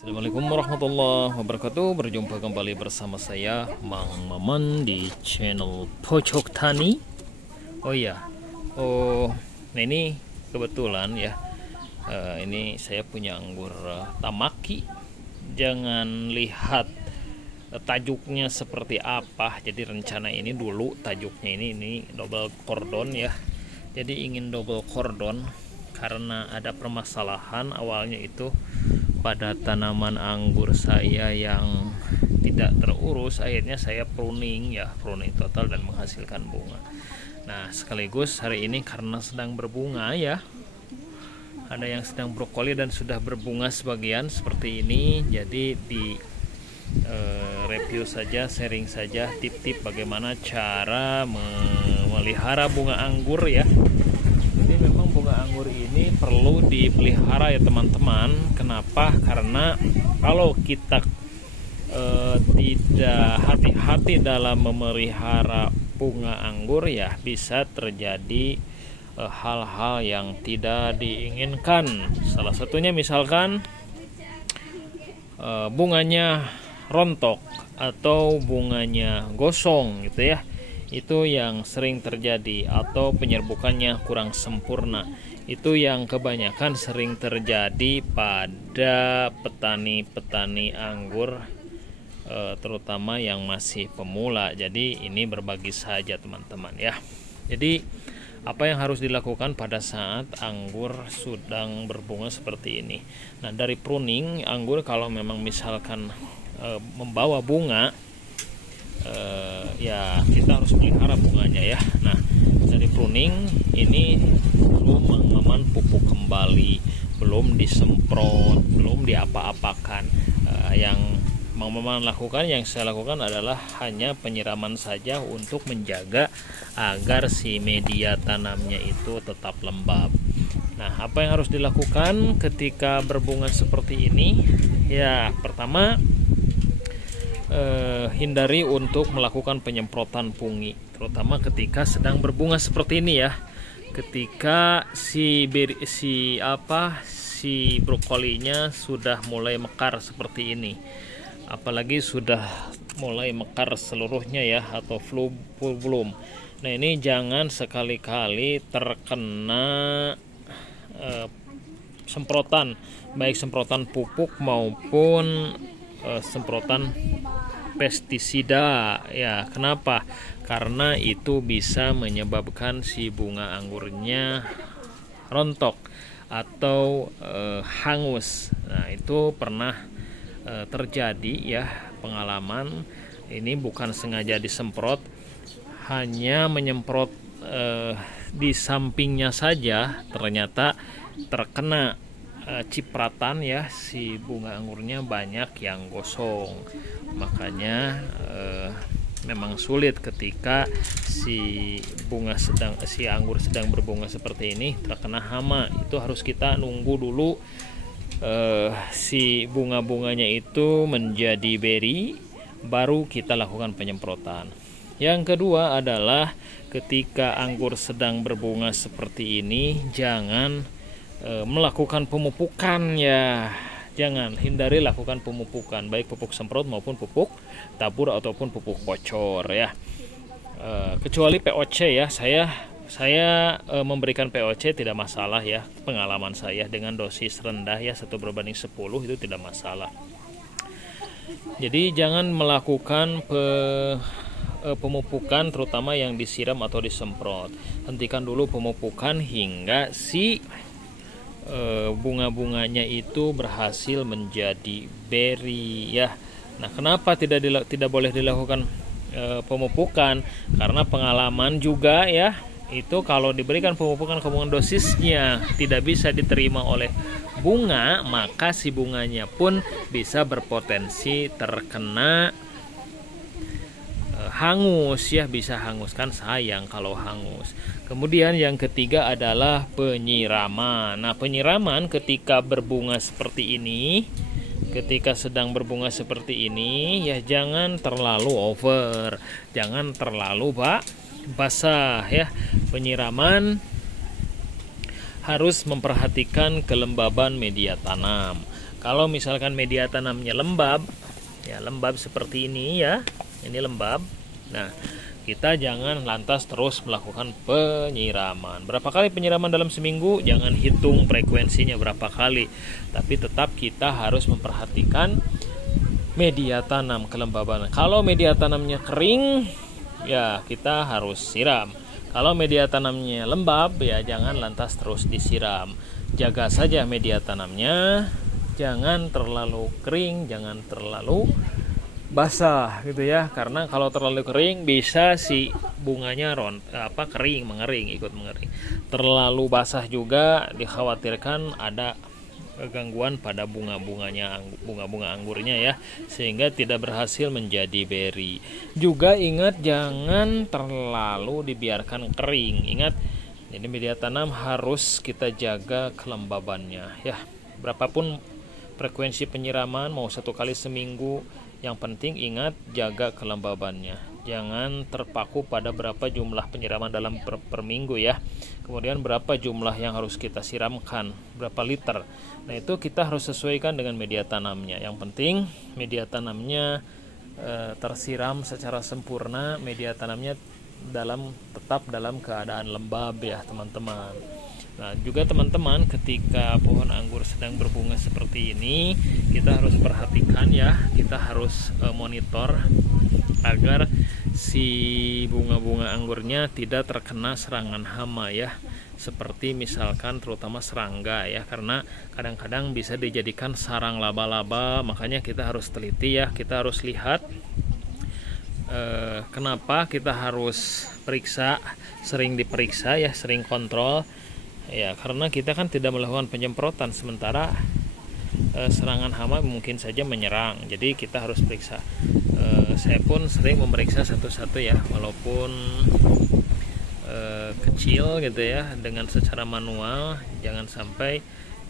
Assalamualaikum warahmatullahi wabarakatuh. Berjumpa kembali bersama saya Mang Maman di channel Pojok Tani. Nah ini kebetulan ya, ini saya punya anggur Tamaki. Jangan lihat tajuknya seperti apa. Jadi rencana ini dulu tajuknya ini double cordon ya. Jadi ingin double cordon karena ada permasalahan awalnya itu pada tanaman anggur saya yang tidak terurus. Akhirnya saya pruning total dan menghasilkan bunga. Nah sekaligus hari ini karena sedang berbunga ya, ada yang sedang brokoli dan sudah berbunga sebagian seperti ini. Jadi di review saja, sharing saja tip-tip bagaimana cara memelihara bunga anggur ya. Jadi memang bunga anggur ini perlu dipelihara ya teman-teman. Kenapa? Karena kalau kita tidak hati-hati dalam memelihara bunga anggur ya, bisa terjadi hal-hal yang tidak diinginkan. Salah satunya misalkan bunganya rontok atau bunganya gosong gitu ya. Itu yang sering terjadi, atau penyerbukannya kurang sempurna. Itu yang kebanyakan sering terjadi pada petani-petani anggur, terutama yang masih pemula. Jadi ini berbagi saja teman-teman ya. Jadi apa yang harus dilakukan pada saat anggur sedang berbunga seperti ini? Nah dari pruning anggur, kalau memang misalkan membawa bunga, ya kita harus pelihara bunganya ya. Nah dari pruning ini belum Maman pupuk kembali, belum disemprot, belum diapa-apakan. Yang Maman lakukan, yang saya lakukan adalah hanya penyiraman saja untuk menjaga agar si media tanamnya itu tetap lembab. Nah apa yang harus dilakukan ketika berbunga seperti ini? Ya pertama, hindari untuk melakukan penyemprotan fungi, terutama ketika sedang berbunga seperti ini ya. Ketika si brokolinya sudah mulai mekar seperti ini, apalagi sudah mulai mekar seluruhnya ya, atau full bloom. Nah ini jangan sekali-kali terkena semprotan, baik semprotan pupuk maupun semprotan pestisida ya. Kenapa? Karena itu bisa menyebabkan si bunga anggurnya rontok atau hangus. Nah itu pernah terjadi ya, pengalaman. Ini bukan sengaja disemprot, hanya menyemprot di sampingnya saja, ternyata terkena cipratan ya, si bunga anggurnya banyak yang gosong. Makanya memang sulit ketika si anggur sedang berbunga seperti ini terkena hama. Itu harus kita nunggu dulu si bunga-bunganya itu menjadi beri, baru kita lakukan penyemprotan. Yang kedua adalah ketika anggur sedang berbunga seperti ini, jangan melakukan pemupukan ya. Jangan, hindari lakukan pemupukan, baik pupuk semprot maupun pupuk tabur ataupun pupuk bocor ya. Kecuali POC ya, saya memberikan POC tidak masalah ya. Pengalaman saya dengan dosis rendah ya, 1/10 itu tidak masalah. Jadi jangan melakukan pemupukan, terutama yang disiram atau disemprot. Hentikan dulu pemupukan hingga si bunga-bunganya itu berhasil menjadi beri ya. Nah kenapa tidak boleh dilakukan pemupukan? Karena pengalaman juga ya, itu kalau diberikan pemupukan kemudian dosisnya tidak bisa diterima oleh bunga, maka si bunganya pun bisa berpotensi terkena hangus ya, bisa hangus, kan sayang kalau hangus. Kemudian yang ketiga adalah penyiraman. Nah penyiraman ketika berbunga seperti ini, ketika sedang berbunga seperti ini ya, jangan terlalu over, jangan terlalu basah ya. Penyiraman harus memperhatikan kelembaban media tanam. Kalau misalkan media tanamnya lembab, ya lembab seperti ini ya, ini lembab. Nah, kita jangan lantas terus melakukan penyiraman. Berapa kali penyiraman dalam seminggu? Jangan hitung frekuensinya berapa kali, tapi tetap kita harus memperhatikan media tanam kelembaban. Kalau media tanamnya kering, ya kita harus siram. Kalau media tanamnya lembab, ya jangan lantas terus disiram. Jaga saja media tanamnya, jangan terlalu kering, jangan terlalu basah gitu ya. Karena kalau terlalu kering bisa si bunganya kering, ikut mengering. Terlalu basah juga dikhawatirkan ada gangguan pada bunga-bunga anggurnya ya, sehingga tidak berhasil menjadi beri. Juga ingat jangan terlalu dibiarkan kering. Ingat, jadi media tanam harus kita jaga kelembabannya ya. Berapapun frekuensi penyiraman, mau 1 kali seminggu, yang penting ingat jaga kelembabannya. Jangan terpaku pada berapa jumlah penyiraman dalam per minggu ya. Kemudian berapa jumlah yang harus kita siramkan, berapa liter. Nah, itu kita harus sesuaikan dengan media tanamnya. Yang penting media tanamnya tersiram secara sempurna, media tanamnya tetap dalam keadaan lembab ya teman-teman. Nah, juga teman-teman, ketika pohon anggur sedang berbunga seperti ini, kita harus perhatikan ya, kita harus monitor agar si bunga-bunga anggurnya tidak terkena serangan hama ya, seperti misalkan terutama serangga ya, karena kadang-kadang bisa dijadikan sarang laba-laba. Makanya kita harus teliti ya, kita harus lihat kenapa kita harus periksa, sering diperiksa ya, sering kontrol ya, karena kita kan tidak melakukan penyemprotan, sementara serangan hama mungkin saja menyerang, jadi kita harus periksa. Saya pun sering memeriksa satu-satu ya, walaupun kecil gitu ya, dengan secara manual. Jangan sampai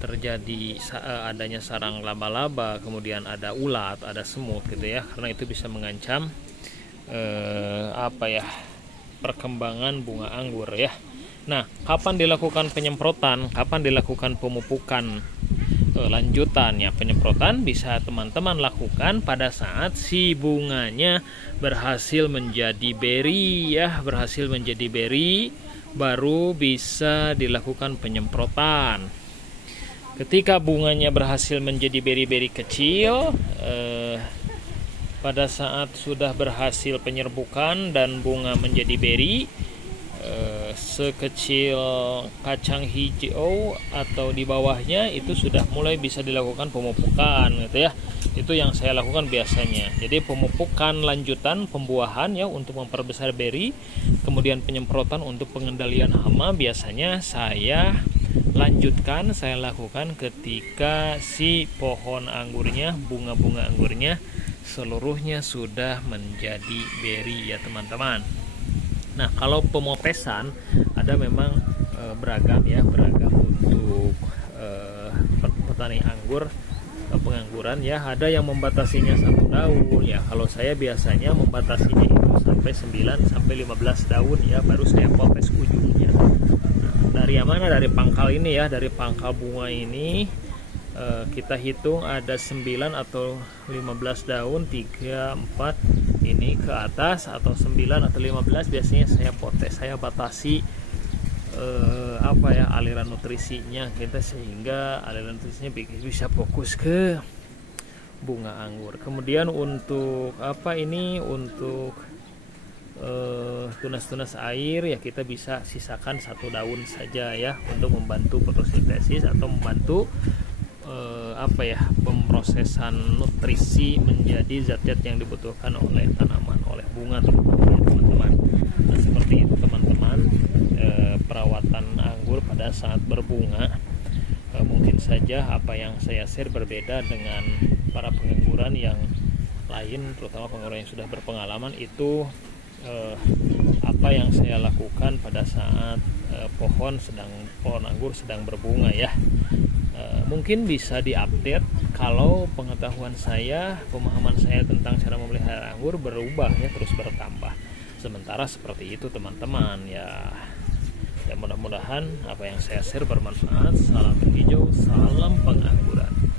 terjadi adanya sarang laba-laba, kemudian ada ulat, ada semut gitu ya, karena itu bisa mengancam perkembangan bunga anggur ya. Nah, kapan dilakukan penyemprotan, kapan dilakukan pemupukan lanjutan ya? Penyemprotan bisa teman-teman lakukan pada saat si bunganya berhasil menjadi beri ya, berhasil menjadi beri, baru bisa dilakukan penyemprotan. Ketika bunganya berhasil menjadi beri-beri kecil, pada saat sudah berhasil penyerbukan dan bunga menjadi beri sekecil kacang hijau atau di bawahnya, itu sudah mulai bisa dilakukan pemupukan gitu ya. Itu yang saya lakukan biasanya. Jadi pemupukan lanjutan pembuahan ya untuk memperbesar beri, kemudian penyemprotan untuk pengendalian hama biasanya saya lakukan ketika si pohon anggurnya, bunga-bunga anggurnya seluruhnya sudah menjadi beri ya teman-teman. Nah, kalau pemopesan ada memang beragam untuk petani anggur, pengangguran ya. Ada yang membatasinya 1 daun ya. Kalau saya biasanya membatasinya itu sampai 9 sampai 15 daun ya, baru saya popes ujungnya. Nah, dari yang mana? Dari pangkal ini ya, dari pangkal bunga ini kita hitung ada 9 atau 15 daun, 3, 4 ini ke atas, atau 9 atau 15 biasanya saya potes, saya batasi aliran nutrisinya kita, sehingga aliran nutrisinya bisa fokus ke bunga anggur. Kemudian untuk untuk tunas-tunas air ya, kita bisa sisakan 1 daun saja ya, untuk membantu fotosintesis atau membantu pemrosesan nutrisi menjadi zat-zat yang dibutuhkan oleh tanaman, oleh bunga teman-teman. Nah, seperti itu teman-teman, perawatan anggur pada saat berbunga. Mungkin saja apa yang saya share berbeda dengan para pengangguran yang lain, terutama pengangguran yang sudah berpengalaman. Itu apa yang saya lakukan pada saat pohon anggur sedang berbunga ya. Mungkin bisa diupdate kalau pengetahuan saya, pemahaman saya tentang cara memelihara anggur berubah ya, terus bertambah. Sementara seperti itu teman-teman ya. Ya mudah-mudahan apa yang saya share bermanfaat. Salam hijau, salam pengangguran.